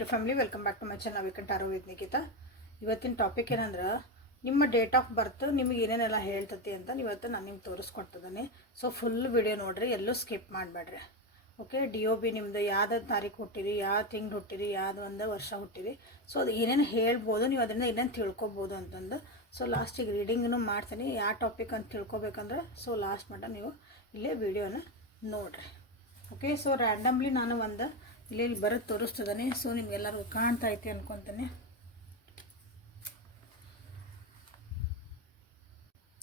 YouTube family, welcome back to my channel welcome tarot with Nikhita. ಇವತ್ತಿನ topic ಏನಂದ್ರೆ ನಿಮ್ಮ date of ಬರ್ತ್ ನಿಮಗೆ ಏನೇನೆಲ್ಲ ಹೇಳ್ತತಿ ಅಂತ ಇವತ್ತು ನಾನು ನಿಮ್ಗೆ ತೋರಿಸ್ಕೊಡ್ತಿದ್ದೀನಿ. ಸೊ ಫುಲ್ ವಿಡಿಯೋ ನೋಡಿರಿ, ಎಲ್ಲೂ ಸ್ಕಿಪ್ ಮಾಡಬೇಡ್ರಿ. ಓಕೆ, DOB ನಿಮ್ಮದು ಯಾವ್ದು ತಾರೀಕು ಹುಟ್ಟಿರಿ, ಯಾವ ತಿಂಗಳು ಹುಟ್ಟಿರಿ, ಯಾವ್ದು ಒಂದು ವರ್ಷ ಹುಟ್ಟಿರಿ, ಸೊ ಅದು ಏನೇನು ಹೇಳ್ಬೋದು, ನೀವು ಅದರಿಂದ ಏನೇನು ತಿಳ್ಕೊಬೋದು ಅಂತಂದು. ಸೊ ಲಾಸ್ಟಿಗೆ ರೀಡಿಂಗ್ನು ಮಾಡ್ತೀನಿ. ಯಾವ ಟಾಪಿಕ್ ಅಂತ ತಿಳ್ಕೊಬೇಕಂದ್ರೆ ಸೊ ಲಾಸ್ಟ್ ಮಟ್ಟ ನೀವು ಇಲ್ಲೇ ವಿಡಿಯೋನ ನೋಡಿರಿ. ಓಕೆ, ಸೊ ರ್ಯಾಂಡಮ್ಲಿ ನಾನು ಒಂದು ಇಲ್ಲಿ ಬರೋದು ತೋರಿಸ್ತದಾನೆ. ಸೊ ನಿಮ್ಗೆಲ್ಲರಿಗೂ ಕಾಣ್ತಾ ಐತಿ ಅನ್ಕೊತಾನೆ.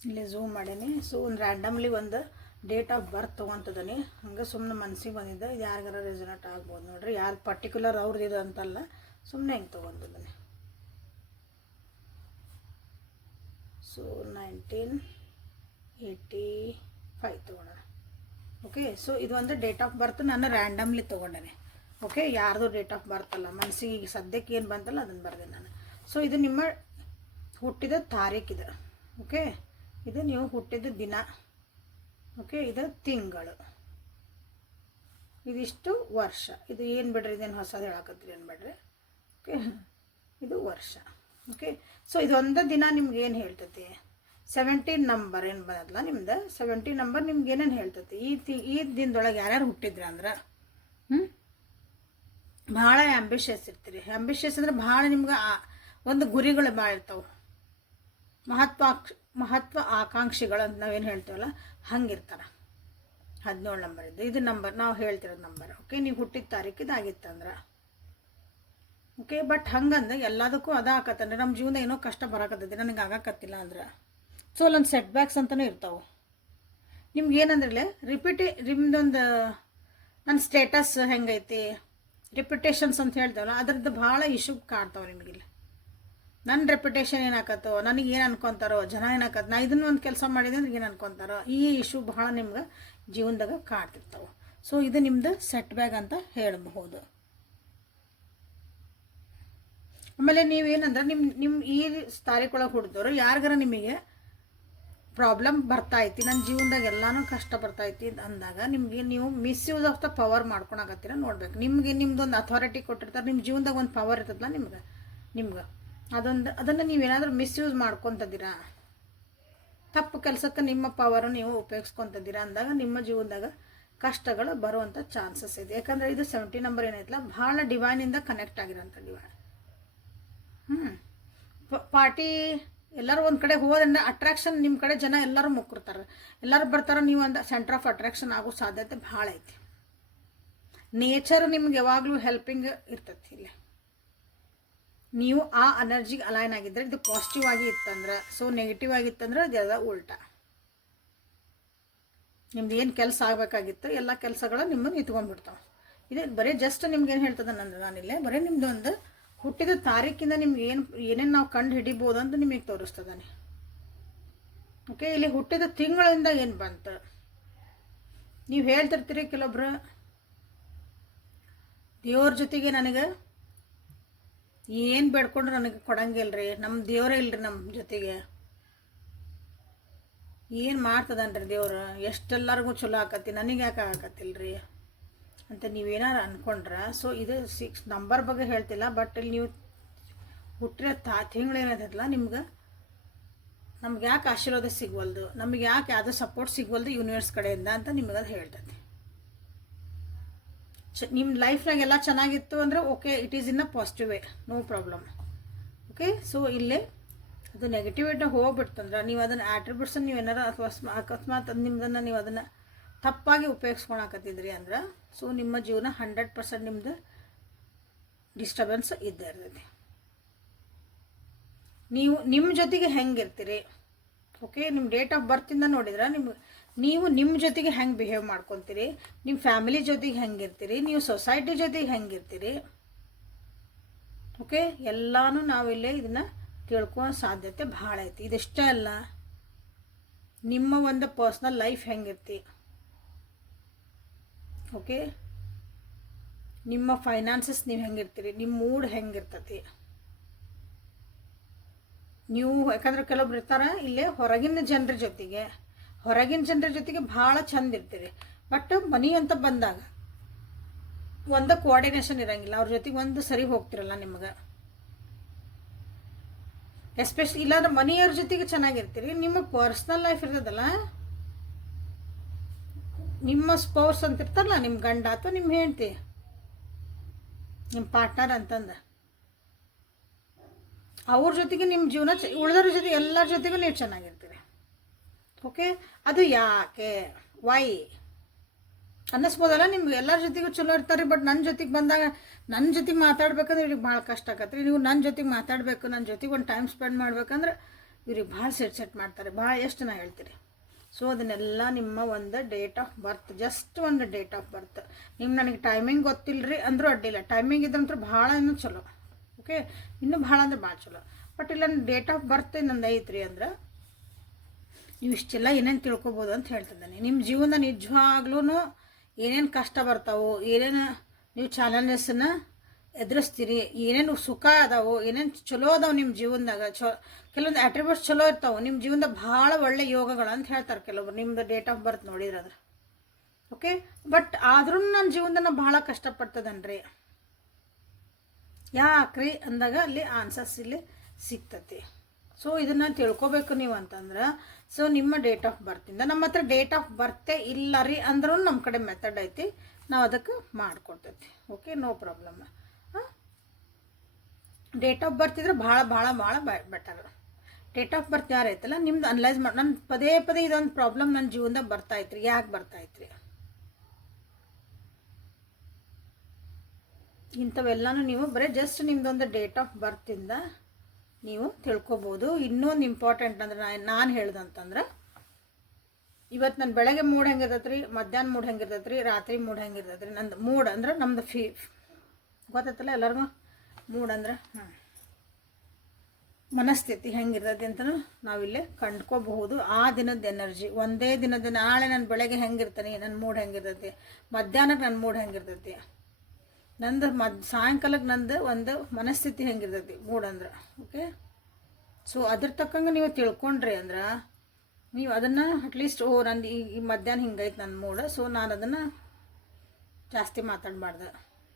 ಇಲ್ಲಿ ಝೂಮ್ ಮಾಡೀನಿ. ಸೊ ಒಂದು ರ್ಯಾಂಡಮ್ಲಿ ಒಂದು ಡೇಟ್ ಆಫ್ ಬರ್ತ್ ತೊಗೊತದಾನೆ. ಹಂಗೆ ಸುಮ್ಮನೆ ಮನಸ್ಸಿಗೆ ಬಂದಿದ್ದೆ, ಇದು ಯಾರಿಗಾರ ರೆಸನೇಟ್ ಆಗ್ಬೋದು ನೋಡ್ರಿ. ಯಾರು ಪರ್ಟಿಕ್ಯುಲರ್ ಅವ್ರದ್ದು ಇದು ಅಂತಲ್ಲ, ಸುಮ್ಮನೆ ಹಿಂಗೆ ತೊಗೊಂತಿದ್ದಾನೆ. ಸೊ 1985 ತೊಗೊಳ. ಓಕೆ, ಸೊ ಇದು ಒಂದು ಡೇಟ್ ಆಫ್ ಬರ್ತ್ ನಾನು ರ್ಯಾಂಡಮ್ಲಿ ತೊಗೊಂಡೇನೆ. ಓಕೆ, ಯಾರ್ದು ಡೇಟ್ ಆಫ್ ಬರ್ತ್ ಅಲ್ಲ, ಮನಸ್ಸಿಗೆ ಈಗ ಸದ್ಯಕ್ಕೆ ಏನು ಬಂತಲ್ಲ ಅದನ್ನು ಬರೆದೆ ನಾನು. ಸೊ ಇದು ನಿಮ್ಮ ಹುಟ್ಟಿದ ತಾರೀಕಿದೆ. ಓಕೆ, ಇದು ನೀವು ಹುಟ್ಟಿದ ದಿನ. ಓಕೆ, ಇದು ತಿಂಗಳು, ಇದಿಷ್ಟು ವರ್ಷ. ಇದು ಏನು ಬಿಡ್ರಿ, ಇದೇನು ಹೊಸದು ಹೇಳಕತ್ತೀರಿ ಅನ್ಬೇಡ್ರಿ. ಓಕೆ, ಇದು ವರ್ಷ. ಓಕೆ, ಸೊ ಇದೊಂದು ದಿನ ನಿಮ್ಗೆ ಏನು ಹೇಳ್ತೈತಿ, 17 ನಂಬರ್ ಏನು ಬರೋದಲ್ಲ ನಿಮ್ದು 17 ನಂಬರ್ ನಿಮ್ಗೆ ಏನೇನು ಹೇಳ್ತೈತಿ. ಈ ದಿನದೊಳಗೆ ಯಾರ್ಯಾರು ಹುಟ್ಟಿದ್ರಿ ಅಂದ್ರೆ ಭಾಳ ಆ್ಯಂಬಿಷಿಯಸ್ ಇರ್ತೀರಿ. ಆ್ಯಂಬಿಷಿಯಸ್ ಅಂದ್ರೆ ಭಾಳ ನಿಮ್ಗೆ ಒಂದು ಗುರಿಗಳು ಭಾಳ ಇರ್ತಾವೆ. ಮಹತ್ವ ಆಕಾಂಕ್ಷಿಗಳು ಅಂತ ನಾವೇನು ಹೇಳ್ತೀವಲ್ಲ ಹಂಗಿರ್ತಾರೆ. 17 ನಂಬರ್ ಇದ್ದು ಇದು ನಂಬರ್ ನಾವು ಹೇಳ್ತಿರೋದು ನಂಬರ್. ಓಕೆ, ನೀವು ಹುಟ್ಟಿದ ತಾರೀಕು ಇದಾಗಿತ್ತಂದ್ರೆ ಓಕೆ. ಬಟ್ ಹಂಗಂದ್ರೆ ಎಲ್ಲದಕ್ಕೂ ಆಕತ್ತಂದ್ರೆ ನಮ್ಮ ಜೀವನ ಏನೋ ಕಷ್ಟ ಬರಾಕತ್ತೈತಿ, ನನಗೆ ಆಗಾಕತ್ತಿಲ್ಲ ಅಂದ್ರೆ ಸೊ ಅಲ್ಲೊಂದು ಸೆಟ್ ಬ್ಯಾಕ್ಸ್ ಅಂತಲೇ ಇರ್ತಾವೆ ನಿಮ್ಗೆ. ಏನಂದ್ರಲ್ಲೇ ನಿಮ್ದೊಂದು ನನ್ನ ಸ್ಟೇಟಸ್ ಹೆಂಗೈತಿ, ರೆಪ್ಯುಟೇಷನ್ಸ್ ಅಂತ ಹೇಳ್ತಾವಲ್ಲ ಅದ್ರದ್ದು ಭಾಳ ಇಶ್ಯೂ ಕಾಡ್ತಾವೆ ನಿಮಗಿಲ್ಲ. ನನ್ನ ರೆಪ್ಯುಟೇಷನ್ ಏನಾಕತ್ತೋ, ನನಗೆ ಏನು ಅನ್ಕೊತಾರೋ, ಜನ ಏನಾಕತ್ತೋ, ನಾ ಇದನ್ನು ಒಂದು ಕೆಲಸ ಮಾಡಿದೆ ಅಂದ್ರೆ ಏನು ಅನ್ಕೊತಾರೋ, ಈ ಇಶ್ಯೂ ಭಾಳ ನಿಮ್ಗೆ ಜೀವನದಾಗ ಕಾಡ್ತಿರ್ತಾವೆ. ಸೊ ಇದು ನಿಮ್ದು ಸೆಟ್ ಬ್ಯಾಕ್ ಅಂತ ಹೇಳಬಹುದು. ಆಮೇಲೆ ನೀವೇನಂದ್ರೆ ನಿಮ್ಮ ಈ ತಾರೀಕೊಳಗೆ ಹುಡ್ದವರು ಯಾರಿಗಾರ ನಿಮಗೆ ಪ್ರಾಬ್ಲಮ್ ಬರ್ತಾಯಿತಿ, ನನ್ನ ಜೀವನದಾಗ ಎಲ್ಲನೂ ಕಷ್ಟ ಬರ್ತಾಯಿತಿ ಅಂದಾಗ ನಿಮಗೆ ನೀವು ಮಿಸ್ಯೂಸ್ ಆಫ್ ದ ಪವರ್ ಮಾಡ್ಕೊಳಕತ್ತೀರ ನೋಡ್ಬೇಕು. ನಿಮಗೆ ನಿಮ್ದೊಂದು ಅಥಾರಿಟಿ ಕೊಟ್ಟಿರ್ತಾರೆ, ನಿಮ್ಮ ಜೀವನದಾಗ ಒಂದು ಪವರ್ ಇರ್ತದಲ್ಲ ನಿಮ್ಗೆ ಅದನ್ನು ನೀವೇನಾದರೂ ಮಿಸ್ಯೂಸ್ ಮಾಡ್ಕೊತಿದ್ದೀರಾ, ತಪ್ಪು ಕೆಲಸಕ್ಕೆ ನಿಮ್ಮ ಪವರು ನೀವು ಉಪಯೋಗಿಸ್ಕೊತಿದ್ದೀರಾ ಅಂದಾಗ ನಿಮ್ಮ ಜೀವನದಾಗ ಕಷ್ಟಗಳು ಬರುವಂಥ ಚಾನ್ಸಸ್ ಇದೆ. ಯಾಕಂದರೆ ಇದು 70 ನಂಬರ್ ಏನೈತಲ್ಲ ಭಾಳ ಡಿವೈನಿಂದ ಕನೆಕ್ಟ್ ಆಗಿರೋಂಥ ಡಿವೈನ್. ಪಾರ್ಟಿ ಎಲ್ಲರೂ ಒಂದು ಕಡೆ ಹೋದ್ರೆ ಅಟ್ರಾಕ್ಷನ್ ನಿಮ್ಮ ಕಡೆ ಜನ ಎಲ್ಲರೂ ಮುಕ್ಕಿರ್ತಾರೆ, ಎಲ್ಲರೂ ಬರ್ತಾರೆ, ನೀವು ಒಂದು ಸೆಂಟರ್ ಆಫ್ ಅಟ್ರಾಕ್ಷನ್ ಆಗೋ ಸಾಧ್ಯತೆ ಭಾಳ ಐತಿ. ನೇಚರ್ ನಿಮ್ಗೆ ಯಾವಾಗಲೂ ಹೆಲ್ಪಿಂಗ್ ಇರ್ತೈತಿ. ಇಲ್ಲಿ ನೀವು ಆ ಎನರ್ಜಿಗೆ ಅಲೈನ್ ಆಗಿದ್ದರೆ ಇದು ಪಾಸಿಟಿವ್ ಆಗಿ ಇತ್ತಂದ್ರೆ, ಸೊ ನೆಗೆಟಿವ್ ಆಗಿತ್ತಂದ್ರೆ ಅದೆಲ್ಲ ಉಲ್ಟಾ. ನಿಮ್ದು ಏನು ಕೆಲಸ ಆಗಬೇಕಾಗಿತ್ತು ಎಲ್ಲ ಕೆಲಸಗಳು ನಿಮ್ಮನ್ನು ನಿಂತ್ಕೊಂಡ್ಬಿಡ್ತಾವೆ. ಇದು ಬರೀ ಜಸ್ಟ್ ನಿಮ್ಗೆ ಏನು ಹೇಳ್ತದೆ ನಾನಿಲ್ಲೇ ಬರೀ ನಿಮ್ಮದು ಒಂದು ಹುಟ್ಟಿದ ತಾರೀಕಿಂದ ನಿಮ್ಗೆ ಏನೇನು ನಾವು ಕಂಡು ಹಿಡಿಬೋದು ಅಂತ ನಿಮಗೆ ತೋರಿಸ್ತದಾನೆ. ಓಕೆ, ಇಲ್ಲಿ ಹುಟ್ಟಿದ ತಿಂಗಳಿಂದ ಏನು ಬಂತು ನೀವು ಹೇಳ್ತಿರ್ತೀರಿ. ಕೆಲವೊಬ್ರು ದೇವ್ರ ಜೊತೆಗೆ ನನಗೆ ಏನು ಬೇಡ್ಕೊಂಡ್ರೆ ನನಗೆ ಕೊಡಂಗಿಲ್ರಿ, ನಮ್ಮ ದೇವರೇ ಇಲ್ರಿ ನಮ್ಮ ಜೊತೆಗೆ, ಏನು ಮಾಡ್ತದನ್ರಿ ದೇವ್ರು, ಎಷ್ಟೆಲ್ಲರಿಗೂ ಚಲೋ ಆಕತಿ, ನನಗೆ ಯಾಕೆ ಆಕತ್ತಿಲ್ರಿ ಅಂತ ನೀವೇನಾರು ಅಂದ್ಕೊಂಡ್ರೆ. ಸೊ ಇದು 6 ನಂಬರ್ ಬಗ್ಗೆ ಹೇಳ್ತಿಲ್ಲ, ಬಟ್ ಇಲ್ಲಿ ನೀವು ಹುಟ್ಟಿರೋ ತಿಂಗಳು ಏನೈತಲ್ಲ ನಮ್ಗೆ ಯಾಕೆ ಆಶೀರ್ವಾದ ಸಿಗ್ವಲ್ದು, ನಮಗೆ ಯಾಕೆ ಯಾವುದೋ ಸಪೋರ್ಟ್ ಸಿಗ್ವಲ್ದು ಯೂನಿವರ್ಸ್ ಕಡೆಯಿಂದ ಅಂತ ನಿಮಗೆ ಅದು ಹೇಳ್ತೈತಿ. ನಿಮ್ಮ ಲೈಫ್ನಾಗ ಎಲ್ಲ ಚೆನ್ನಾಗಿತ್ತು ಅಂದರೆ okay, it is in a positive way, no problem. Okay, so ಇಲ್ಲೇ ಅದು ನೆಗೆಟಿವಿಟಿ ಹೋಗ್ಬಿಡ್ತಂದ್ರೆ ನೀವು ಅದನ್ನು ಆಟ್ರಿಬ್ಯೂಟ್ಸನ್ನು ನೀವು ಏನಾರು ಅಥವಾ ಅಕಸ್ಮಾತ್ ನಿಮ್ದನ್ನು ನೀವು ಅದನ್ನು ತಪ್ಪಾಗಿ ಉಪಯೋಗಿಸ್ಕೊಳಕತ್ತಿದ್ರಿ ಅಂದ್ರೆ ಸೊ ನಿಮ್ಮ ಜೀವನ 100% ನಿಮ್ಮದು ಡಿಸ್ಟರ್ಬೆನ್ಸ್ ಇದ್ದೇ ಇರ್ತೈತಿ. ನೀವು ನಿಮ್ಮ ಜೊತೆಗೆ ಹೆಂಗಿರ್ತೀರಿ. ಓಕೆ, ನಿಮ್ಮ ಡೇಟ್ ಆಫ್ ಬರ್ತಿಂದ ನೋಡಿದ್ರೆ ನೀವು ನಿಮ್ಮ ಜೊತೆಗೆ ಹೆಂಗೆ ಬಿಹೇವ್ ಮಾಡ್ಕೊತೀರಿ, ನಿಮ್ಮ ಫ್ಯಾಮಿಲಿ ಜೊತೆಗೆ ಹೆಂಗಿರ್ತೀರಿ, ನೀವು ಸೊಸೈಟಿ ಜೊತೆಗೆ ಹೆಂಗಿರ್ತೀರಿ. ಓಕೆ, ಎಲ್ಲನೂ ನಾವಿಲ್ಲೇ ಇದನ್ನು ತಿಳ್ಕೊಳ್ಳೋ ಸಾಧ್ಯತೆ ಭಾಳ ಐತಿ. ಇದಿಷ್ಟೇ ಅಲ್ಲ, ನಿಮ್ಮ ಒಂದು ಪರ್ಸ್ನಲ್ ಲೈಫ್ ಹೆಂಗಿರ್ತಿ. ಓಕೆ, ನಿಮ್ಮ ಫೈನಾನ್ಸಸ್ ನೀವು ಹೆಂಗಿರ್ತೀರಿ, ನಿಮ್ಮ ಮೂಡ್ ಹೆಂಗಿರ್ತತಿ ನೀವು. ಯಾಕಂದ್ರೆ ಕೆಲವೊಬ್ರು ಇರ್ತಾರೆ ಇಲ್ಲೇ ಹೊರಗಿನ ಜನರ ಜೊತೆಗೆ ಭಾಳ ಚಂದ ಇರ್ತೀರಿ, ಬಟ್ ಮನಿ ಅಂತ ಬಂದಾಗ ಒಂದು ಕೋಆರ್ಡಿನೇಷನ್ ಇರೋಂಗಿಲ್ಲ, ಅವ್ರ ಜೊತೆಗೆ ಒಂದು ಸರಿ ಹೋಗ್ತಿರಲ್ಲ ನಿಮ್ಗೆ. ಎಸ್ಪೆಷಲಿ ಇಲ್ಲಾಂದ್ರೆ ಮನೆಯವ್ರ ಜೊತೆಗೆ ಚೆನ್ನಾಗಿರ್ತೀರಿ, ನಿಮ್ಮ ಪರ್ಸ್ನಲ್ ಲೈಫ್ ಇರ್ತದಲ್ಲ, ನಿಮ್ಮ ಸ್ಪೌಸ್ ಅಂತ ಇರ್ತಾರಲ್ಲ, ನಿಮ್ಮ ಗಂಡ ಅಥವಾ ನಿಮ್ಮ ಹೆಂಡತಿ, ನಿಮ್ಮ ಪಾರ್ಟ್ನರ್ ಅಂತಂದು, ಅವ್ರ ಜೊತೆಗೆ ನಿಮ್ಮ ಜೀವನ ಉಳಿದವ್ರ ಜೊತೆ ಎಲ್ಲರ ಜೊತೆಗೂ ನೀವು ಚೆನ್ನಾಗಿರ್ತೀರಿ. ಓಕೆ, ಅದು ಯಾಕೆ ವೈ ಅನ್ನಿಸ್ಬೋದಲ್ಲ ನಿಮ್ಗೆ. ಎಲ್ಲರ ಜೊತೆಗೂ ಚಲೋ ಇರ್ತಾರೆ, ಬಟ್ ನನ್ನ ಜೊತೆಗೆ ಬಂದಾಗ ನನ್ನ ಜೊತೆಗೆ ಮಾತಾಡ್ಬೇಕಂದ್ರೆ ಇವ್ರಿಗೆ ಭಾಳ ಕಷ್ಟ ಆಗತ್ತೆ ರೀ. ನೀವು ನನ್ನ ಜೊತೆಗೆ ಮಾತಾಡಬೇಕು, ನನ್ನ ಜೊತೆಗೆ ಒಂದು ಟೈಮ್ ಸ್ಪೆಂಡ್ ಮಾಡ್ಬೇಕಂದ್ರೆ ಇವ್ರಿಗೆ ಭಾಳ ಸೆಟ್ ಮಾಡ್ತಾರೆ, ಭಾಳ ಎಷ್ಟು ನಾ ಹೇಳ್ತೀರಿ. ಸೊ ಅದನ್ನೆಲ್ಲ ನಿಮ್ಮ ಒಂದು ಡೇಟ್ ಆಫ್ ಬರ್ತ್, ಜಸ್ಟ್ ಒಂದು ಡೇಟ್ ಆಫ್ ಬರ್ತ್. ನನಗೆ ಟೈಮಿಂಗ್ ಗೊತ್ತಿಲ್ಲ ರೀ ಅಂದರೂ ಅಡ್ಡಿಲ್ಲ, ಟೈಮಿಂಗ್ ಇದ್ದಂತೂ ಭಾಳ ಇನ್ನೂ ಚಲೋ. ಓಕೆ, ಇನ್ನೂ ಭಾಳ ಅಂದ್ರೆ ಭಾಳ ಚಲೋ. ಬಟ್ ಇಲ್ಲ ಡೇಟ್ ಆಫ್ ಬರ್ತ್ ನಂದು ಐತ್ರಿ ಅಂದ್ರೆ ನೀವು ಇಷ್ಟೆಲ್ಲ ಏನೇನು ತಿಳ್ಕೊಬೋದು ಅಂತ ಹೇಳ್ತಿದ್ದಾನೆ. ನಿಮ್ಮ ಜೀವನ ನಿಜವಾಗ್ಲೂ ಏನೇನು ಕಷ್ಟ ಬರ್ತಾವೋ, ಏನೇನು ನೀವು ಚಾಲೆಂಜಸ್ಸನ್ನು ಎದುರಿಸ್ತೀರಿ, ಏನೇನು ಸುಖ ಅದಾವೋ, ಏನೇನು ಚಲೋ ಅದಾವೆ ನಿಮ್ಮ ಜೀವನದಾಗ, ಕೆಲವೊಂದು ಆಟ್ರಿಬ್ಯೂಟ್ಸ್ ಚಲೋ ಇರ್ತಾವೆ ನಿಮ್ಮ ಜೀವನದಾಗ, ಭಾಳ ಒಳ್ಳೆ ಯೋಗಗಳು ಅಂತ ಹೇಳ್ತಾರೆ ಕೆಲವೊಬ್ರು ನಿಮ್ಮದು ಡೇಟ್ ಆಫ್ ಬರ್ತ್ ನೋಡಿದ್ರೆ. ಓಕೆ, ಬಟ್ ಆದ್ರೂ ನನ್ನ ಜೀವನದಾಗ ಭಾಳ ಕಷ್ಟಪಡ್ತದನ್ರಿ, ಯಾಕ್ರಿ ಅಂದಾಗ ಅಲ್ಲಿ ಆನ್ಸರ್ಸ್ ಇಲ್ಲಿ ಸಿಗ್ತತಿ. ಸೊ ಇದನ್ನು ತಿಳ್ಕೊಬೇಕು ನೀವು ಅಂತಂದ್ರೆ, ಸೊ ನಿಮ್ಮ ಡೇಟ್ ಆಫ್ ಬರ್ತಿಂದ ನಮ್ಮ ಹತ್ರ ಡೇಟ್ ಆಫ್ ಬರ್ತೇ ಇಲ್ಲ ರೀ ಅಂದ್ರೂ ನಮ್ಮ ಕಡೆ ಮೆಥಡ್ ಐತಿ, ನಾವು ಅದಕ್ಕೆ ಮಾಡಿಕೊಡ್ತೈತಿ. Okay, no problem. Date of birth ಇದ್ರೆ ಭಾಳ ಭಾಳ ಭಾಳ ಬೆಟರ್. ಡೇಟ್ ಆಫ್ ಬರ್ತ್ ಯಾರು ಐತಲ್ಲ ನಿಮ್ದು ಅನಲೈಸ್ ಮಾಡಿ, ನನ್ನ ಪದೇ ಪದೇ ಇದೊಂದು ಪ್ರಾಬ್ಲಮ್ ನನ್ನ ಜೀವನದಾಗ ಬರ್ತಾಯಿತ್ರಿ, ಯಾಕೆ ಬರ್ತಾಯಿತ್ರಿ, ಇಂಥವೆಲ್ಲನೂ ನೀವು ಬರೀ ಜಸ್ಟ್ ನಿಮ್ದೊಂದು ಡೇಟ್ ಆಫ್ ಬರ್ತಿಂದ ನೀವು ತಿಳ್ಕೊಬೋದು. ಇನ್ನೊಂದು ಇಂಪಾರ್ಟೆಂಟ್ ಅಂದ್ರೆ ನಾನು ಹೇಳ್ದಂತಂದ್ರೆ, ಇವತ್ತು ನನ್ನ ಬೆಳಗ್ಗೆ ಮೂಡ್ ಹೆಂಗಿರ್ತೈತೆ ರೀ, ಮಧ್ಯಾಹ್ನ ಮೂಡ್ ಹೆಂಗಿರ್ತೈತೆ ರೀ, ರಾತ್ರಿ ಮೂಡ್ ಹೆಂಗಿರ್ತೈತೆ ರೀ, ನಂದು ಮೂಡ್ ಅಂದ್ರೆ ನಮ್ದು ಗೊತ್ತೈತಲ್ಲ ಎಲ್ಲರಿಗೂ. ಮೂಡ್ ಅಂದ್ರೆ ಮನಸ್ಥಿತಿ ಹೆಂಗಿರ್ತೈತಿ ಅಂತಲೂ ನಾವಿಲ್ಲಿ ಕಂಡ್ಕೋಬಹುದು. ಆ ದಿನದ ಎನರ್ಜಿ, ಒಂದೇ ದಿನದ ನಾಳೆ ನನ್ನ ಬೆಳಗ್ಗೆ ಹೆಂಗಿರ್ತಾನೆ, ನನ್ನ ಮೂಡ್ ಹೆಂಗಿರ್ತೈತಿ, ಮಧ್ಯಾಹ್ನಕ್ಕೆ ನನ್ನ ಮೂಡ್ ಹೆಂಗಿರ್ತೈತಿ, ನಂದು ಸಾಯಂಕಾಲಕ್ಕೆ ನಂದು ಒಂದು ಮನಸ್ಥಿತಿ ಹೆಂಗಿರ್ತೈತಿ, ಮೂಡ್ ಅಂದ್ರೆ. ಓಕೆ, ಸೊ ಅದ್ರ ತಕ್ಕಂಗೆ ನೀವು ತಿಳ್ಕೊಂಡ್ರಿ ಅಂದ್ರೆ ನೀವು ಅದನ್ನು ಅಟ್ಲೀಸ್ಟ್ ನಂದು ಈ ಮಧ್ಯಾಹ್ನ ಹಿಂಗೈತೆ ನನ್ನ ಮೂಡ್, ಸೊ ನಾನು ಅದನ್ನು ಜಾಸ್ತಿ ಮಾತಾಡಬಾರ್ದು.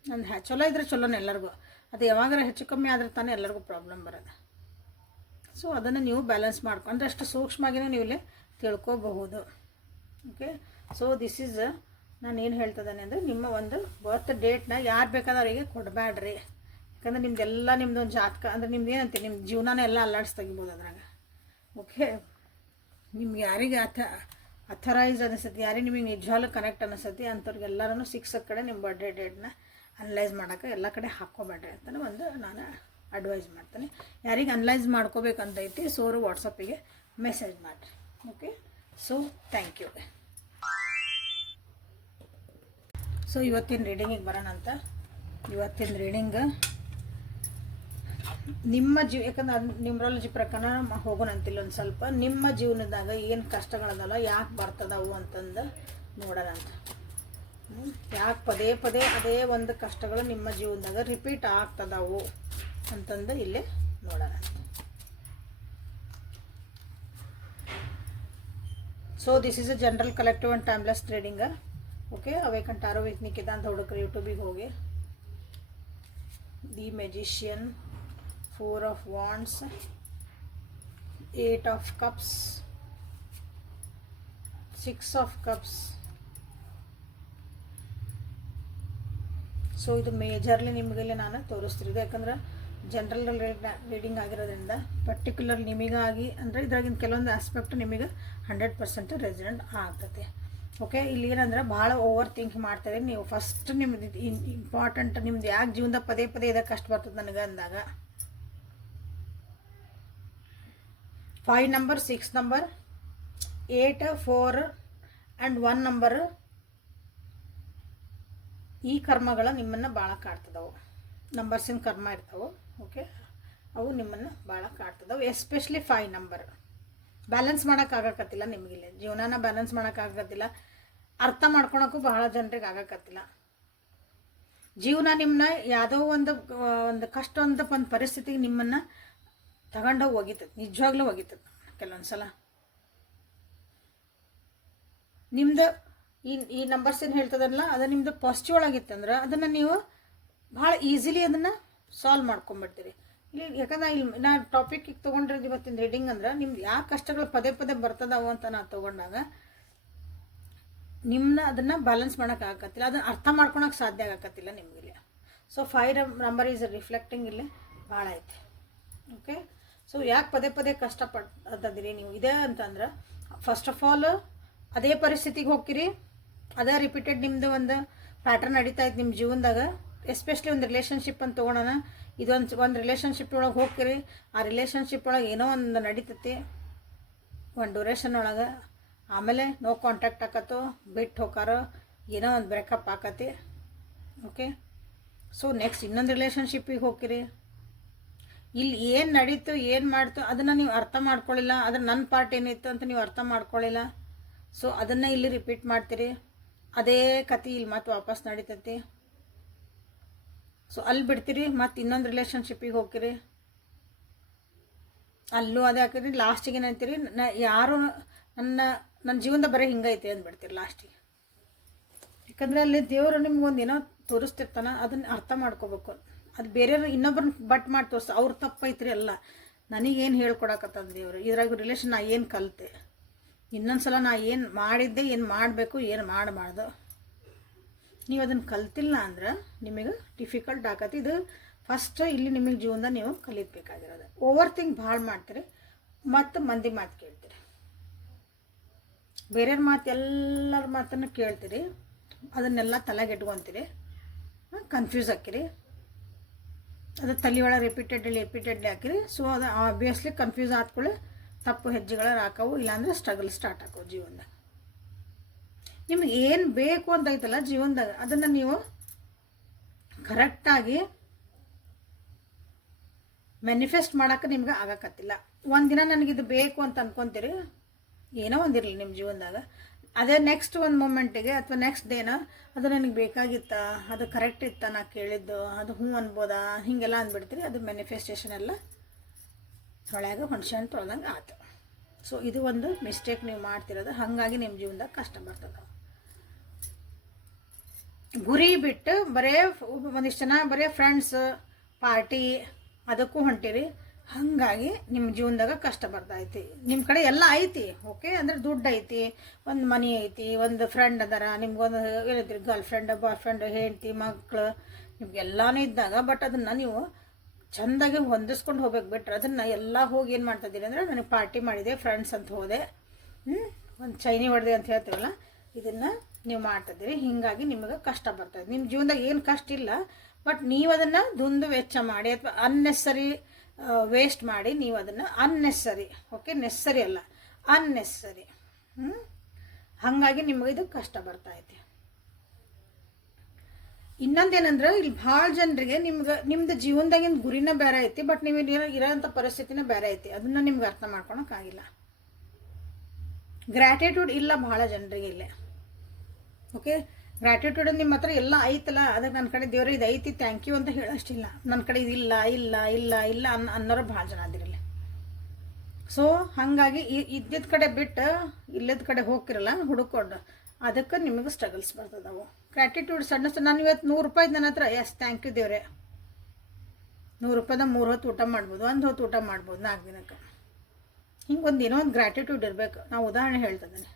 ನಂದು ಚಲೋ ಇದ್ರೆ ಚಲೋನೇ ಎಲ್ಲರಿಗೂ, ಅದು ಯಾವಾಗಾರ ಹೆಚ್ಚು ಕಮ್ಮಿ ಆದ್ರೆ ತಾನೇ ಎಲ್ಲರಿಗೂ ಪ್ರಾಬ್ಲಮ್ ಬರೋದು. ಸೊ ಅದನ್ನು ನೀವು ಬ್ಯಾಲೆನ್ಸ್ ಮಾಡ್ಕೊಂಡ್ರೆ ಅಷ್ಟು ಸೂಕ್ಷ್ಮವಾಗಿಯೂ ನೀವು ಇಲ್ಲಿ ತಿಳ್ಕೊಬಹುದು. ಓಕೆ, ಸೊ ದಿಸ್ ಈಸ್ ನಾನು ಏನು ಹೇಳ್ತಿದ್ದಾನೆ ಅಂದರೆ, ನಿಮ್ಮ ಒಂದು ಬರ್ತ್ ಡೇಟ್ನ ಯಾರು ಬೇಕಾದವರಿಗೆ ಕೊಡಬೇಡ್ರಿ. ಯಾಕಂದ್ರೆ ನಿಮ್ದೆಲ್ಲ ನಿಮ್ದೊಂದು ಜಾತಕ ಅಂದರೆ ನಿಮ್ದು ಏನಂತೀವಿ, ನಿಮ್ಮ ಜೀವನನೇ ಎಲ್ಲ ಅಲ್ಲಾಡಿಸಿ ತೆಗಿಬೋದು ಅದ್ರಾಗ. ಓಕೆ, ನಿಮ್ಗೆ ಯಾರಿಗೆ ಅಥರೈಸ್ ಅನಿಸುತ್ತೆ, ಯಾರಿಗೆ ನಿಮಗೆ ನಿಜವಾಗ್ಲೂ ಕನೆಕ್ಟ್ ಅನಿಸುತ್ತೆ ಅಂಥವ್ರಿಗೆಲ್ಲರೂ 6 ಕಡೆ ನಿಮ್ಮ ಬರ್ಡೇ ಡೇಟ್ನ ಅನಲೈಸ್ ಮಾಡೋಕ್ಕೆ ಎಲ್ಲ ಕಡೆ ಹಾಕ್ಕೋಬೇಡ್ರಿ ಅಂತಲೇ ಒಂದು ನಾನು ಅಡ್ವೈಸ್ ಮಾಡ್ತೀನಿ. ಯಾರಿಗೆ ಅನಲೈಸ್ ಮಾಡ್ಕೋಬೇಕಂತೈತಿ ಸೋರು ವಾಟ್ಸಪ್ಪಿಗೆ ಮೆಸೇಜ್ ಮಾಡಿರಿ. Okay, so thank you. So ಇವತ್ತಿನ ರೀಡಿಂಗಿಗೆ ಬರೋಣ ಅಂತ. ಇವತ್ತಿನ ರೀಡಿಂಗ್ ನಿಮ್ಮ ಯಾಕಂದ್ರೆ ನ್ಯೂಮರಾಲಜಿ ಪ್ರಕಾರ ಹೋಗೋಣಂತಿಲ್ಲ, ಒಂದು ಸ್ವಲ್ಪ ನಿಮ್ಮ ಜೀವನದಾಗ ಏನು ಕಷ್ಟಗಳದಲ್ಲ, ಯಾಕೆ ಬರ್ತದವು ಅಂತಂದು ನೋಡೋಣ ಅಂತ. ಯಾಕೆ ಪದೇ ಪದೇ ಅದೇ ಒಂದು ಕಷ್ಟಗಳು ನಿಮ್ಮ ಜೀವನದಾಗ ರಿಪೀಟ್ ಆಗ್ತದವು ಅಂತಂದು ಇಲ್ಲೇ ನೋಡೋಣ ಅಂತ. So this is a general collective and timeless trading. Okay, awaken ಟಾರೋ with Nikita ಅಂತ ಹುಡುಗರು ಯೂಟ್ಯೂಬಿಗೆ ಹೋಗಿ. The magician, 4 of Wands, 8 of Cups, 6 of Cups. So ಇದು ಮೇಜರ್ಲಿ ನಿಮಗೆಲ್ಲ ನಾನು ತೋರಿಸ್ತಿರೋದು, ಯಾಕಂದ್ರೆ ಜನರಲ್ ರೀಡಿಂಗ್ ಆಗಿರೋದ್ರಿಂದ ಪರ್ಟಿಕ್ಯುಲರ್ ನಿಮಗಾಗಿ ಅಂದರೆ ಇದ್ರಾಗಿನ ಕೆಲವೊಂದು ಆಸ್ಪೆಕ್ಟ್ ನಿಮಗೆ 100% ರೆಸಿಡೆಂಟ್ ಆಗ್ತದೆ. ಓಕೆ, ಇಲ್ಲಿ ಏನಂದ್ರೆ ಭಾಳ ಓವರ್ ಥಿಂಕ್ ಮಾಡ್ತಾರೆ ನೀವು. ಫಸ್ಟ್ ನಿಮ್ದು ಇಂಪಾರ್ಟೆಂಟ್, ನಿಮ್ದು ಯಾಕೆ ಜೀವನದಾಗ ಪದೇ ಪದೇ ಇದಕ್ಕೆ ಕಷ್ಟ ಬರ್ತದೆ ನನಗೆ ಅಂದಾಗ 5 ನಂಬರ್, 6 ನಂಬರ್, 8, 4 ಆ್ಯಂಡ್ 1 ನಂಬರ್, ಈ ಕರ್ಮಗಳ ನಿಮ್ಮನ್ನು ಭಾಳ ಕಾಡ್ತದವು. ನಂಬರ್ಸಿನ ಕರ್ಮ ಇರ್ತಾವೆ. ಓಕೆ, ಅವು ನಿಮ್ಮನ್ನು ಭಾಳ ಕಾಡ್ತದವು. ಎಸ್ಪೆಷಲಿ 5 ನಂಬರ್ ಬ್ಯಾಲೆನ್ಸ್ ಮಾಡೋಕ್ಕಾಗಕತ್ತಿಲ್ಲ ನಿಮಗಿಲ್ಲ, ಜೀವನನ ಬ್ಯಾಲೆನ್ಸ್ ಮಾಡೋಕ್ಕಾಗತ್ತಿಲ್ಲ, ಅರ್ಥ ಮಾಡ್ಕೊಳಕ್ಕೂ ಬಹಳ ಜನರಿಗೆ ಆಗಕತ್ತಿಲ್ಲ. ಜೀವನ ನಿಮ್ಮನ್ನ ಯಾವುದೋ ಒಂದು ಕಷ್ಟ ಅಂತ ಒಂದು ಪರಿಸ್ಥಿತಿಗೆ ನಿಮ್ಮನ್ನು ತಗೊಂಡೋಗಿ ಒಗಿತದೆ, ನಿಜವಾಗ್ಲೂ ಒಗಿತದೆ ಕೆಲವೊಂದು ಸಲ. ನಿಮ್ದು ಈ ನಂಬರ್ಸ್ ಏನು ಹೇಳ್ತದಲ್ಲ ಅದು ನಿಮ್ಮದು ಪಾಸಿಟಿವ್ ಒಳಗಿತ್ತಂದ್ರೆ ಅದನ್ನು ನೀವು ಭಾಳ ಈಸಿಲಿ ಅದನ್ನು ಸಾಲ್ವ್ ಮಾಡ್ಕೊಂಬಿಡ್ತೀರಿ. ಇಲ್ಲಿ ಯಾಕಂದ್ರೆ ಇಲ್ಲಿ ನಾ ಟಾಪಿಕ್ಗೆ ತೊಗೊಂಡಿರೋದು ಇವತ್ತಿನ ರೀಡಿಂಗ್ ಅಂದ್ರೆ ನಿಮ್ದು ಯಾವ ಕಷ್ಟಗಳು ಪದೇ ಪದೇ ಬರ್ತದಾವು ಅಂತ ನಾನು ತೊಗೊಂಡಾಗ ನಿಮ್ಮನ್ನ ಅದನ್ನು ಬ್ಯಾಲೆನ್ಸ್ ಮಾಡೋಕ್ಕಾಗತ್ತಿಲ್ಲ, ಅದನ್ನು ಅರ್ಥ ಮಾಡ್ಕೊಳಕ್ಕೆ ಸಾಧ್ಯ ಆಗಕತ್ತಿಲ್ಲ ನಿಮಗಿಲ್ಲಿ. ಸೊ 5 ನಂಬರ್ ಈಸ್ ರಿಫ್ಲೆಕ್ಟಿಂಗ್ ಇಲ್ಲಿ ಭಾಳ ಐತೆ. ಓಕೆ, ಸೊ ಯಾಕೆ ಪದೇ ಪದೇ ಕಷ್ಟಪಡ್ತದಿರಿ ನೀವು ಇದೆ ಅಂತಂದ್ರೆ ಫಸ್ಟ್ ಆಫ್ ಆಲ್ ಅದೇ ಪರಿಸ್ಥಿತಿಗೆ ಹೋಗ್ತೀರಿ, ಅದೇ ರಿಪೀಟೆಡ್ ನಿಮ್ಮದು ಒಂದು ಪ್ಯಾಟರ್ನ್ ನಡೀತಾ ಇತ್ತು ನಿಮ್ಮ ಜೀವನದಾಗ. ಎಸ್ಪೆಷಲಿ ಒಂದು ರಿಲೇಷನ್ಶಿಪ್ ಅಂತ ತೊಗೊಳೋಣ, ಒಂದು ರಿಲೇಷನ್ಶಿಪ್ ಒಳಗೆ ಹೋಗ್ತೀರಿ, ಆ ರಿಲೇಷನ್ಶಿಪ್ ಒಳಗೆ ಏನೋ ಒಂದು ನಡೀತೈತಿ ಒಂದು ಡ್ಯೂರೇಷನ್ ಒಳಗೆ, ಆಮೇಲೆ ನೋ ಕಾಂಟ್ಯಾಕ್ಟ್ ಆಕತ್ತೋ ಬಿಟ್ಟು ಹೋಗಾರೋ ಏನೋ ಒಂದು ಬ್ರೇಕಪ್ ಆಕತಿ. ಓಕೆ, ಸೊ ನೆಕ್ಸ್ಟ್ ಇನ್ನೊಂದು ರಿಲೇಷನ್ಶಿಪ್ಪಿಗೆ ಹೋಗ್ತೀರಿ, ಇಲ್ಲಿ ಏನು ನಡೀತು ಏನು ಮಾಡ್ತು ಅದನ್ನು ನೀವು ಅರ್ಥ ಮಾಡ್ಕೊಳ್ಳಿಲ್ಲ, ಅದ್ರ ನನ್ನ ಪಾರ್ಟ್ ಏನಿತ್ತು ಅಂತ ನೀವು ಅರ್ಥ ಮಾಡ್ಕೊಳ್ಳಿಲ್ಲ. ಸೊ ಅದನ್ನು ಇಲ್ಲಿ ರಿಪೀಟ್ ಮಾಡ್ತೀರಿ, ಅದೇ ಕತೆ ಇಲ್ಲಿ ಮತ್ತೆ ವಾಪಸ್ ನಡೀತೈತಿ. ಸೊ ಅಲ್ಲಿ ಬಿಡ್ತೀರಿ, ಮತ್ತು ಇನ್ನೊಂದು ರಿಲೇಷನ್ಶಿಪ್ಪಿಗೆ ಹೋಗ್ತೀರಿ, ಅಲ್ಲೂ ಅದೇ ಹಾಕಿರಿ. ಲಾಸ್ಟಿಗೆ ಏನಂತೀರಿ, ಯಾರು ನನ್ನ ಜೀವನದ ಬರೀ ಹಿಂಗೈತೆ ಅಂದ್ಬಿಡ್ತೀರಿ ಲಾಸ್ಟಿಗೆ. ಯಾಕಂದರೆ ಅಲ್ಲಿ ದೇವರು ನಿಮ್ಗೊಂದು ಏನೋ ತೋರಿಸ್ತಿರ್ತಾನೆ, ಅದನ್ನು ಅರ್ಥ ಮಾಡ್ಕೋಬೇಕು. ಅದು ಬೇರೆಯವ್ರು ಇನ್ನೊಬ್ಬರನ್ನ ಬಟ್ ಮಾಡಿ ತೋರಿಸ ಅವ್ರು ತಪ್ಪೈತ್ರಿ ಅಲ್ಲ, ನನಗೇನು ಹೇಳ್ಕೊಡಕತ್ತದ ದೇವರು, ಇದ್ರಾಗ ರಿಲೇಷನ್ ನಾ ಏನು ಕಲಿತೆ, ಇನ್ನೊಂದು ಸಲ ನಾ ಏನು ಮಾಡಿದ್ದೆ, ಏನು ಮಾಡಬೇಕು ಏನು ಮಾಡಬಾರ್ದು. ನೀವು ಅದನ್ನು ಕಲ್ತಿಲ್ಲ ಅಂದ್ರೆ ನಿಮಗೆ ಡಿಫಿಕಲ್ಟ್ ಆಗತ್ತೆ. ಇದು ಫಸ್ಟ್ ಇಲ್ಲಿ ನಿಮಗೆ ಜೀವನದಾಗ ನೀವು ಕಲಿಬೇಕಾಗಿರೋದು. ಓವರ್ ಥಿಂಕ್ ಭಾಳ ಮಾಡ್ತೀರಿ ಮತ್ತು ಮಂದಿ ಮಾತು ಕೇಳ್ತೀರಿ, ಬೇರೆಯವ್ರ ಮಾತು ಎಲ್ಲರ ಮಾತನ್ನು ಕೇಳ್ತೀರಿ, ಅದನ್ನೆಲ್ಲ ತಲೆಗೆ ಇಟ್ಕೊತೀರಿ, ಕನ್ಫ್ಯೂಸ್ ಹಾಕಿರಿ, ಅದು ತಲೆ ಒಳಗೆ ರಿಪೀಟೆಡ್ಲಿ ಹಾಕಿರಿ. ಸೊ ಅದು ಆಬ್ವಿಯಸ್ಲಿ ಕನ್ಫ್ಯೂಸ್ ಆದ್ಕೊಳ್ಳಿ ತಪ್ಪು ಹೆಜ್ಜೆಗಳು ಹಾಕವು, ಇಲ್ಲಾಂದರೆ ಸ್ಟ್ರಗಲ್ ಸ್ಟಾರ್ಟ್ ಆಕವು ಜೀವನದಾಗ. ನಿಮಗೆ ಏನು ಬೇಕು ಅಂತ ಐತಲ್ಲ ಜೀವನದಾಗ ಅದನ್ನು ನೀವು ಕರೆಕ್ಟಾಗಿ ಮ್ಯಾನಿಫೆಸ್ಟ್ ಮಾಡೋಕೆ ನಿಮ್ಗೆ ಆಗಕತ್ತಿಲ್ಲ. ಒಂದಿನ ನನಗಿದು ಬೇಕು ಅಂತ ಅಂದ್ಕೊತೀರಿ, ಏನೋ ಒಂದಿರಲಿ ನಿಮ್ಮ ಜೀವನದಾಗ, ಅದೇ ನೆಕ್ಸ್ಟ್ ಒಂದು ಮೂಮೆಂಟಿಗೆ ಅಥವಾ ನೆಕ್ಸ್ಟ್ ಡೇನ ಅದು ನನಗೆ ಬೇಕಾಗಿತ್ತಾ, ಅದು ಕರೆಕ್ಟ್ ಇತ್ತಾ ನಾ ಕೇಳಿದ್ದು, ಅದು ಹ್ಞೂ ಅನ್ಬೋದಾ, ಹೀಗೆಲ್ಲ ಅಂದ್ಬಿಡ್ತೀರಿ. ಅದು ಮ್ಯಾನಿಫೆಸ್ಟೇಷನ್ ಎಲ್ಲ ಹೊಳೆಯಾಗ ಹುಣಸೆ ಹಣ್ಣು ತೊಳ್ದಂಗೆ ಆಯ್ತು. ಸೊ ಇದು ಒಂದು ಮಿಸ್ಟೇಕ್ ನೀವು ಮಾಡ್ತಿರೋದು, ಹಾಗಾಗಿ ನಿಮ್ಮ ಜೀವನದಾಗ ಕಷ್ಟ ಬರ್ತದೆ. ಗುರಿ ಬಿಟ್ಟು ಬರೇ ಒಂದಿಷ್ಟು ಜನ ಬರೀ ಫ್ರೆಂಡ್ಸ್ ಪಾರ್ಟಿ ಅದಕ್ಕೂ ಹೊಂಟಿರಿ, ಹಾಗಾಗಿ ನಿಮ್ಮ ಜೀವನದಾಗ ಕಷ್ಟ ಬರ್ತೈತಿ. ನಿಮ್ಮ ಕಡೆ ಎಲ್ಲ ಐತಿ, ಓಕೆ, ಅಂದರೆ ದುಡ್ಡು ಐತಿ, ಒಂದು ಮನಿ ಐತಿ, ಒಂದು ಫ್ರೆಂಡ್ ಅದಾರ, ನಿಮ್ಗೊಂದು ಹೇಳಿದ್ರಿ ಗರ್ಲ್ ಫ್ರೆಂಡ್ ಬಾಯ್ ಫ್ರೆಂಡ್ ಹೆಂಡತಿ ಮಕ್ಕಳು ನಿಮ್ಗೆಲ್ಲನೂ ಇದ್ದಾಗ, ಬಟ್ ಅದನ್ನು ನೀವು ಚೆಂದಾಗಿ ಹೊಂದಿಸ್ಕೊಂಡು ಹೋಗ್ಬೇಕು. ಬಿಟ್ರೆ ಅದನ್ನು ಎಲ್ಲ ಹೋಗಿ ಏನು ಮಾಡ್ತಾಯಿದ್ದೀರಿ ಅಂದರೆ ನನಗೆ ಪಾರ್ಟಿ ಮಾಡಿದೆ ಫ್ರೆಂಡ್ಸ್ ಅಂತ ಹೋದೆ, ಒಂದು ಚೈನಿ ಹೊಡೆದೆ ಅಂತ ಹೇಳ್ತೀವಲ್ಲ, ಇದನ್ನು ನೀವು ಮಾಡ್ತಿದ್ದೀರಿ. ಹೀಗಾಗಿ ನಿಮಗೆ ಕಷ್ಟ ಬರ್ತದೆ. ನಿಮ್ಮ ಜೀವನದಾಗ ಏನು ಕಷ್ಟ ಇಲ್ಲ, ಬಟ್ ನೀವು ಅದನ್ನು ದುಂದು ವೆಚ್ಚ ಮಾಡಿ ಅಥವಾ ಅನ್ನೆಸರಿ ವೇಸ್ಟ್ ಮಾಡಿ ನೀವು ಅದನ್ನು ಅನ್ನೆಸರಿ, ಓಕೆ, ನೆಸ್ಸರಿ ಅಲ್ಲ ಅನ್ನೆಸರಿ, ಹಾಗಾಗಿ ನಿಮಗೆ ಇದು ಕಷ್ಟ ಬರ್ತೈತಿ. ಇನ್ನೊಂದೇನಂದ್ರೆ ಇಲ್ಲಿ ಭಾಳ ಜನರಿಗೆ ನಿಮ್ದು ಜೀವನದಾಗಿನ ಗುರಿನ ಬೇರೆ ಐತಿ, ಬಟ್ ನೀವು ಇರೋಂಥ ಪರಿಸ್ಥಿತಿನ ಬೇರೆ ಐತಿ, ಅದನ್ನು ನಿಮ್ಗೆ ಅರ್ಥ ಮಾಡ್ಕೊಳಕ್ಕಾಗಿಲ್ಲ. ಗ್ರ್ಯಾಟಿಟ್ಯೂಡ್ ಇಲ್ಲ ಭಾಳ ಜನರಿಗೆ ಇಲ್ಲೇ, ಓಕೆ. ಗ್ರ್ಯಾಟಿಟ್ಯೂಡ್ ನಿಮ್ಮ ಹತ್ರ ಎಲ್ಲ ಐತಲ್ಲ, ಅದಕ್ಕೆ ನನ್ನ ಕಡೆ ದೇವ್ರ ಇದು ಐತಿ ಥ್ಯಾಂಕ್ ಯು ಅಂತ ಹೇಳೋಷ್ಟಿಲ್ಲ, ನನ್ನ ಕಡೆ ಇದು ಇಲ್ಲ ಇಲ್ಲ ಇಲ್ಲ ಇಲ್ಲ ಅನ್ನೋರು ಭಾಳ ಜನ ಅದಿರಲ್ಲ. ಸೊ ಹಾಗಾಗಿ ಇದ್ದಿದ್ದ ಕಡೆ ಬಿಟ್ಟು ಇಲ್ಲದ ಕಡೆ ಹೋಗಿರಲ್ಲ ಹುಡುಕೊಂಡು, ಅದಕ್ಕೆ ನಿಮಗೆ ಸ್ಟ್ರಗಲ್ಸ್ ಬರ್ತದವು. ಗ್ರ್ಯಾಟಿಟ್ಯೂಡ್ ಸಣ್ಣ ನಾನು ಇವತ್ತು 100 ರೂಪಾಯಿ ನನ್ನ ಹತ್ರ, ಎಸ್ ಥ್ಯಾಂಕ್ ಯು ದೇವ್ರೆ, 100 ರೂಪಾಯಿದ 3 ಹೊತ್ತು ಊಟ ಮಾಡ್ಬೋದು, 1 ಹೊತ್ತು ಊಟ ಮಾಡ್ಬೋದು 4 ದಿನಕ್ಕೆ. ಹಿಂಗೆ ಏನೋ ಒಂದು ಗ್ರ್ಯಾಟಿಟ್ಯೂಡ್ ಇರಬೇಕು. ನಾವು ಉದಾಹರಣೆ ಹೇಳ್ತಿದ್ದೇನೆ,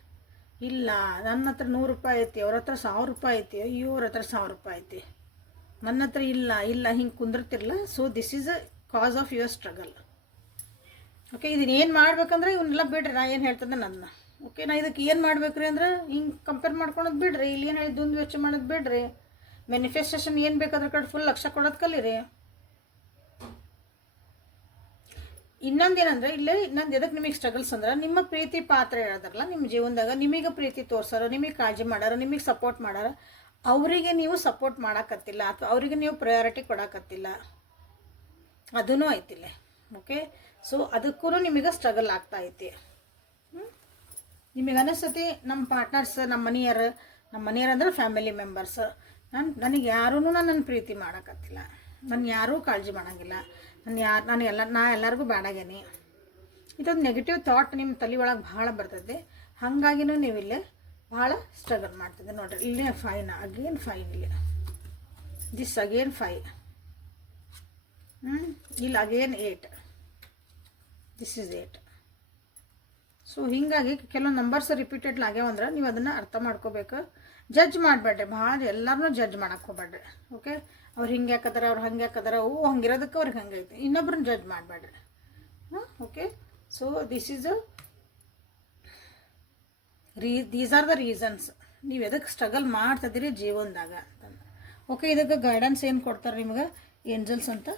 ಇಲ್ಲ ನನ್ನ ಹತ್ರ 100 ರೂಪಾಯಿ ಐತಿ, ಅವ್ರ ಹತ್ರ 1000 ರೂಪಾಯಿ ಐತಿ, ಅಯ್ಯೋ ಅವ್ರ ಹತ್ರ 1000 ರೂಪಾಯಿ ಐತಿ, ನನ್ನ ಹತ್ರ ಇಲ್ಲ ಇಲ್ಲ ಹಿಂಗೆ ಕುಂದಿರ್ತಿರಲ್ಲ. So this is a cause of your struggle, okay. ಇದನ್ನ ಏನು ಮಾಡ್ಬೇಕಂದ್ರೆ ಇವನ್ನೆಲ್ಲ ಬಿಡ್ರಿ, ನಾ ಏನು ಹೇಳ್ತದೆ ನನ್ನ, ಓಕೆ. ನಾ ಇದಕ್ಕೆ ಏನು ಮಾಡ್ಬೇಕ್ರಿ ಅಂದ್ರೆ ಹಿಂಗೆ ಕಂಪೇರ್ ಮಾಡ್ಕೊಳೋದು ಬಿಡ್ರಿ, ಇಲ್ಲಿ ಏನು ಹೇಳಿ ದುಂದು ವೆಚ್ಚ ಮಾಡೋದು ಬಿಡ್ರಿ, ಮ್ಯಾನಿಫೆಸ್ಟೇಷನ್ ಏನು ಬೇಕಾದ್ರ ಕಡೆ ಫುಲ್ ಲಕ್ಷ ಕೊಡೋದು ಕಲೀರಿ. ಇನ್ನೊಂದೇನಂದ್ರೆ ಇನ್ನೊಂದು ಎದಕ್ಕೆ ನಿಮಗೆ ಸ್ಟ್ರಗಲ್ಸ್ ಅಂದ್ರೆ ನಿಮ್ಮ ಪ್ರೀತಿ ಪಾತ್ರ ಹೇಳೋದ್ರಲ್ಲ, ನಿಮ್ಮ ಜೀವನದಾಗ ನಿಮಗೆ ಪ್ರೀತಿ ತೋರ್ಸಾರೋ, ನಿಮಗೆ ಕಾಳಜಿ ಮಾಡೋರು, ನಿಮಗೆ ಸಪೋರ್ಟ್ ಮಾಡೋರು, ಅವರಿಗೆ ನೀವು ಸಪೋರ್ಟ್ ಮಾಡೋಕತ್ತಿಲ್ಲ ಅಥವಾ ಅವರಿಗೆ ನೀವು ಪ್ರಯಾರಿಟಿ ಕೊಡೋಕತ್ತಿಲ್ಲ, ಅದೂ ಐತಿಲ್ಲ, ಓಕೆ. ಸೊ ಅದಕ್ಕೂ ನಿಮಗೆ ಸ್ಟ್ರಗಲ್ ಆಗ್ತಾ ಐತಿ. ನಿಮಗೆ ಅನಿಸ್ತತಿ ನಮ್ಮ ಪಾರ್ಟ್ನರ್ಸ್, ನಮ್ಮ ಮನೆಯವರು ಅಂದ್ರೆ ಫ್ಯಾಮಿಲಿ ಮೆಂಬರ್ಸ್, ನನಗೆ ಯಾರೂ ನನ್ನ ಪ್ರೀತಿ ಮಾಡೋಕತ್ತಿಲ್ಲ, ನನ್ನ ಯಾರೂ ಕಾಳಜಿ ಮಾಡೋಂಗಿಲ್ಲ, ನಾ ಎಲ್ಲರಿಗೂ ಬೇಡಾಗೇನಿ. ಇದೊಂದು ನೆಗೆಟಿವ್ ಥಾಟ್ ನಿಮ್ಮ ತಲೆ ಒಳಗೆ ಭಾಳ ಬರ್ತದೆ. ಹಾಗಾಗಿನೂ ನೀವಿಲ್ಲೇ ಭಾಳ ಸ್ಟ್ರಗಲ್ ಮಾಡ್ತಿದ್ದೆ ನೋಡಿರಿ. ಇಲ್ಲೇ ಫೈನ ಅಗೇನ್ 5 ಇಲ್ಲಿ, ದಿಸ್ ಅಗೇನ್ 5, ಇಲ್ಲಿ ಅಗೇನ್ 8, ದಿಸ್ ಇಸ್ 8. ಸೊ ಹೀಗಾಗಿ ಕೆಲವೊಂದು ನಂಬರ್ಸ್ ರಿಪೀಟೆಡ್ ಆಗ್ಯಾವಂದ್ರೆ ನೀವು ಅದನ್ನು ಅರ್ಥ ಮಾಡ್ಕೋಬೇಕು. ಜಡ್ಜ್ ಮಾಡಬೇಡ್ರಿ, ಭಾಳ ಎಲ್ಲರನ್ನೂ ಜಡ್ಜ್ ಮಾಡಕ್ಕೆ ಹೋಗ್ಬೇಡ್ರಿ. ಓಕೆ, ಅವ್ರು ಹಿಂಗೆ ಯಾಕದಾರ, ಅವ್ರು ಹಂಗೆ ಯಾಕದಾರ, ಹಂಗಿರೋದಕ್ಕೆ ಅವ್ರಿಗೆ ಹಂಗೈತೆ, ಇನ್ನೊಬ್ರನ್ನ ಜಡ್ಜ್ ಮಾಡಬೇಡ್ರಿ. Okay, so this is these are the reasons ನೀವು ಎದಕ್ಕೆ ಸ್ಟ್ರಗಲ್ ಮಾಡ್ತಿದ್ದೀರಿ ಜೀವನದಾಗ ಅಂತಂದು. ಓಕೆ, ಇದಕ್ಕೆ ಗೈಡೆನ್ಸ್ ಏನು ಕೊಡ್ತಾರೆ ನಿಮ್ಗೆ ಏಂಜಲ್ಸ್ ಅಂತ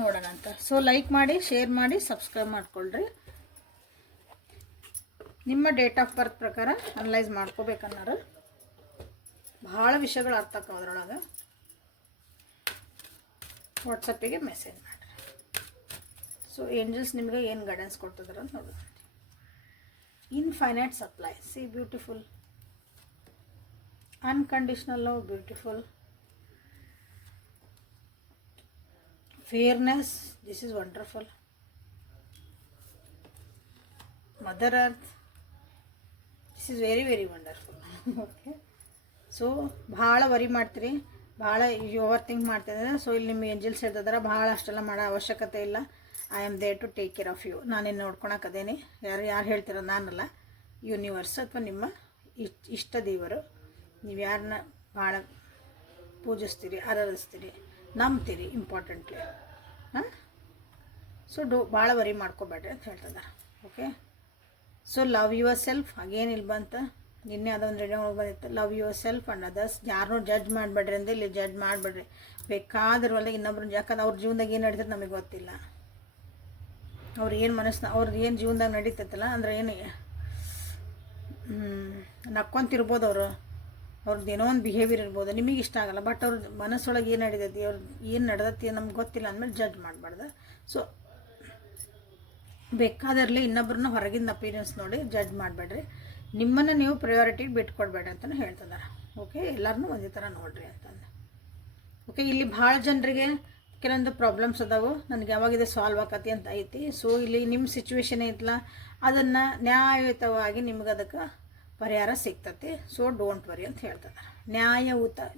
ನೋಡೋಣ ಅಂತ. ಸೊ ಲೈಕ್ ಮಾಡಿ, ಶೇರ್ ಮಾಡಿ, ಸಬ್ಸ್ಕ್ರೈಬ್ ಮಾಡ್ಕೊಳ್ರಿ. ನಿಮ್ಮ ಡೇಟ್ ಆಫ್ ಬರ್ತ್ ಪ್ರಕಾರ ಅನಲೈಸ್ ಮಾಡ್ಕೋಬೇಕನ್ನಾರು ಭಾಳ ವಿಷಯಗಳು ಅರ್ಥ ಆಕ್ಕವ ಅದ್ರೊಳಗೆ. ವಾಟ್ಸಪ್ಪಿಗೆ ಮೆಸೇಜ್ ಮಾಡಿರಿ. ಸೊ ಏಂಜಲ್ಸ್ ನಿಮಗೆ ಏನು ಗೈಡೆನ್ಸ್ ಕೊಡ್ತಿದಾರೆ ಅಂತ ನೋಡೋಣ. Infinite supply, C beautiful. Unconditional love, beautiful. Fairness, this is wonderful. Mother earth, this is very very wonderful. Okay, so ಭಾಳ ವರಿ ಮಾಡ್ತೀರಿ, ಭಾಳ ಓವರ್ ಥಿಂಕ್ ಮಾಡ್ತಿದ್ದಾರೆ. ಸೊ ಇಲ್ಲಿ ನಿಮ್ಮ ಏಂಜಲ್ಸ್ ಹೇಳ್ತಿದ್ದಾರೆ ಭಾಳ ಅಷ್ಟೆಲ್ಲ ಮಾಡೋ ಅವಶ್ಯಕತೆ ಇಲ್ಲ. I am there to take care of you. ನಾನೇನು ನೋಡ್ಕೊಳಕ್ಕದೇನಿ. ಯಾರು ಹೇಳ್ತೀರ, ನಾನಲ್ಲ, ಯೂನಿವರ್ಸ್ ಅಥವಾ ನಿಮ್ಮ ಇಷ್ಟ ದೇವರು. ನೀವು ಯಾರನ್ನ ಭಾಳ ಪೂಜಿಸ್ತೀರಿ, ಆರಾಧಿಸ್ತೀರಿ, ನಂಬ್ತೀರಿ ಇಂಪಾರ್ಟೆಂಟ್ಲಿ. ಸೊ ಭಾಳ ವರಿ ಮಾಡ್ಕೋಬೇಡ್ರಿ ಅಂತ ಹೇಳ್ತಿದ್ದಾರೆ. Okay, so love your self. Again ಇಲ್ಲಿ ಬಂತ, ನಿನ್ನೆ ಅದೊಂದು ರೆಡಿ ಹೋಗಿ ಬಂದಿತ್ತು. Love your self and others. ಯಾರನ್ನೂ ಜಡ್ಜ್ ಮಾಡಬೇಡ್ರಿ ಅಂದರೆ ಇಲ್ಲಿ ಜಡ್ಜ್ ಮಾಡಬೇಡ್ರಿ. ಬೇಕಾದ್ರವಲ್ಲ ಇನ್ನೊಬ್ರನ್ನ, ಯಾಕಂದ್ರೆ ಅವ್ರ ಜೀವನದಾಗ ಏನು ನಡೀತದೆ ನಮಗೆ ಗೊತ್ತಿಲ್ಲ. ಅವ್ರು ಏನು ಅವ್ರದ್ದು ಏನು ಜೀವನದಾಗ ನಡೀತೈತಲ್ಲ, ಅಂದ್ರೆ ಏನು ನಕ್ಕೊಂತಿರ್ಬೋದು, ಅವ್ರದ್ದು ಏನೋ ಒಂದು ಬಿಹೇವಿಯರ್ ಇರ್ಬೋದು, ನಿಮಗೆ ಇಷ್ಟ ಆಗಲ್ಲ. ಬಟ್ ಅವ್ರ ಮನಸ್ಸೊಳಗೆ ಏನು ನಡೀತೈತಿ, ಅವ್ರು ಏನು ನಡೆದತ್ತಿ ನಮ್ಗೆ ಗೊತ್ತಿಲ್ಲ ಅಂದಮೇಲೆ ಜಡ್ಜ್ ಮಾಡಬಾರ್ದು. ಸೊ ಬೇಕಾದಿರಲಿ ಇನ್ನೊಬ್ರನ್ನ ಹೊರಗಿಂದ ಅಪೀರಿಯನ್ಸ್ ನೋಡಿ ಜಡ್ಜ್ ಮಾಡಬೇಡ್ರಿ. ನಿಮ್ಮನ್ನು ನೀವು ಪ್ರಯಾರಿಟಿಗೆ ಬಿಟ್ಕೊಡ್ಬೇಡ್ರಿ ಅಂತಲೂ ಹೇಳ್ತಿದ್ದಾರೆ. ಓಕೆ, ಎಲ್ಲರನ್ನೂ ಒಂದೇ ಥರ ನೋಡಿರಿ ಅಂತಂದು. ಓಕೆ, ಇಲ್ಲಿ ಭಾಳ ಜನರಿಗೆ ಕೆಲವೊಂದು ಪ್ರಾಬ್ಲಮ್ಸ್ ಅದಾವೆ, ನನಗೆ ಯಾವಾಗಿದೆ ಸಾಲ್ವ್ ಆಕತಿ ಅಂತ ಐತಿ. ಸೊ ಇಲ್ಲಿ ನಿಮ್ಮ ಸಿಚುವೇಶನ್ ಐತಲ್ಲ, ಅದನ್ನು ನ್ಯಾಯಯುತವಾಗಿ ನಿಮ್ಗೆ ಅದಕ್ಕೆ ಪರಿಹಾರ ಸಿಗ್ತತಿ. ಸೊ ಡೋಂಟ್ ವರಿ ಅಂತ ಹೇಳ್ತಿದ್ದಾರೆ.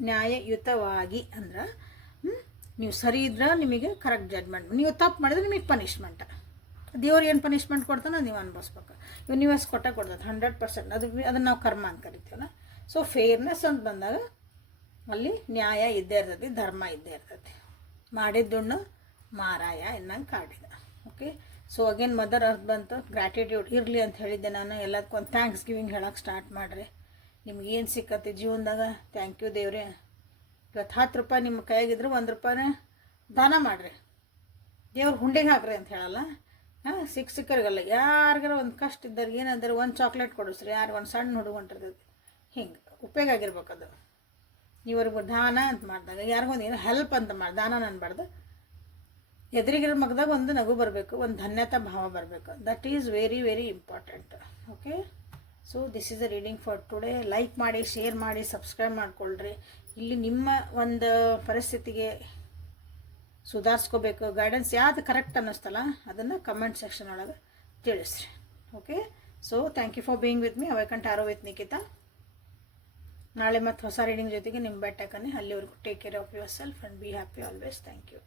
ನ್ಯಾಯಯುತವಾಗಿ ಅಂದ್ರೆ ನೀವು ಸರಿ ಇದ್ರೆ ನಿಮಗೆ ಕರೆಕ್ಟ್ ಜಡ್ಜ್ಮೆಂಟ್, ನೀವು ತಪ್ಪು ಮಾಡಿದ್ರೆ ನಿಮಗೆ ಪನಿಷ್ಮೆಂಟ್. ದೇವ್ರು ಏನು ಪನಿಷ್ಮೆಂಟ್ ಕೊಡ್ತಾನೆ ನೀವು ಅನ್ಭವಿಸ್ಬೇಕು. ಯೂನಿವರ್ಸ್ ಕೊಡ್ತದೆ 100%. ಅದನ್ನು ನಾವು ಕರ್ಮ ಅಂತ ಕರಿತೀವಲ್ಲ. ಸೊ ಫೇರ್ನೆಸ್ ಅಂತ ಬಂದಾಗ ಅಲ್ಲಿ ನ್ಯಾಯ ಇದ್ದೇ ಇರ್ತೈತಿ, ಧರ್ಮ ಇದ್ದೇ ಇರ್ತೈತಿ. ಮಾಡಿದ್ದುಣ್ಣು ಮಾರಾಯ ಇನ್ನಂಗೆ ಕಾಡಿದ. Okay, so again mother earth ಬಂತು. ಗ್ರ್ಯಾಟಿಟ್ಯೂಡ್ ಇರಲಿ ಅಂತ ಹೇಳಿದ್ದೆ ನಾನು. ಎಲ್ಲದಕ್ಕೂ ಒಂದು ಥ್ಯಾಂಕ್ಸ್ ಗಿವಿಂಗ್ ಹೇಳೋಕ್ಕೆ ಸ್ಟಾರ್ಟ್ ಮಾಡಿರಿ. ನಿಮ್ಗೆ ಏನು ಸಿಕ್ಕತ್ತೆ ಜೀವನದಾಗ, ಥ್ಯಾಂಕ್ ಯು ದೇವ್ರೆ. ಇವತ್ತು 10 ರೂಪಾಯಿ ನಿಮ್ಮ ಕೈಯಾಗಿದ್ರೆ 1 ರೂಪಾಯಿನ ದಾನ ಮಾಡಿರಿ, ದೇವ್ರ ಹುಂಡಿಗೆ ಹಾಕ್ರಿ ಅಂತ ಹೇಳಲ್ಲ. ಸಿಕ್ಕರಿಗಲ್ಲ, ಯಾರಿಗಾರ ಒಂದು ಕಷ್ಟ ಇದ್ದವ್ರಿಗೆ ಏನಾದ್ರೆ ಒಂದು ಚಾಕ್ಲೇಟ್ ಕೊಡಿಸ್ರಿ, ಯಾರು ಒಂದು ಸಣ್ಣ ಹುಡುಗ ಹೊಂಟಿರ್ತೈತಿ, ಹಿಂಗೆ ಉಪಯೋಗ ಆಗಿರ್ಬೇಕದು. ನೀವ್ರಿಗೆ ದಾನ ಅಂತ ಮಾಡಿದಾಗ ಯಾರಿಗೊಂದು ಏನೋ ಹೆಲ್ಪ್ ಅಂತ ಮಾಡಿ ದಾನ ಅನ್ಬಾರ್ದು. ಎದುರಿಗಿರೋ ಮಗದಾಗ ಒಂದು ನಗು ಬರಬೇಕು, ಒಂದು ಧನ್ಯತಾ ಭಾವ ಬರಬೇಕು. That is very very important. Okay, so this is a reading for today. Like ಮಾಡಿ, ಶೇರ್ ಮಾಡಿ, ಸಬ್ಸ್ಕ್ರೈಬ್ ಮಾಡ್ಕೊಳ್ರಿ. ಇಲ್ಲಿ ನಿಮ್ಮ ಒಂದು ಪರಿಸ್ಥಿತಿಗೆ ಸುಧಾರಿಸ್ಕೋಬೇಕು, ಗೈಡೆನ್ಸ್ ಯಾವುದು ಕರೆಕ್ಟ್ ಅನ್ನಿಸ್ತಲ್ಲ ಅದನ್ನು ಕಮೆಂಟ್ ಸೆಕ್ಷನ್ ಒಳಗೆ ತಿಳಿಸ್ರಿ. Okay, so thank you for being with me. ಅವೈಕಂಟ್ ಆರೋ ವಿತ್ ನಿಖಿತಾ. ನಾಳೆ ಮತ್ತು ಹೊಸ ರೀಡಿಂಗ್ ಜೊತೆಗೆ ನಿಮ್ಮ ಬೆಟ್ಟಕನ್ನೇ. ಅಲ್ಲಿವರೆಗೂ take care of yourself and be happy always. Thank you.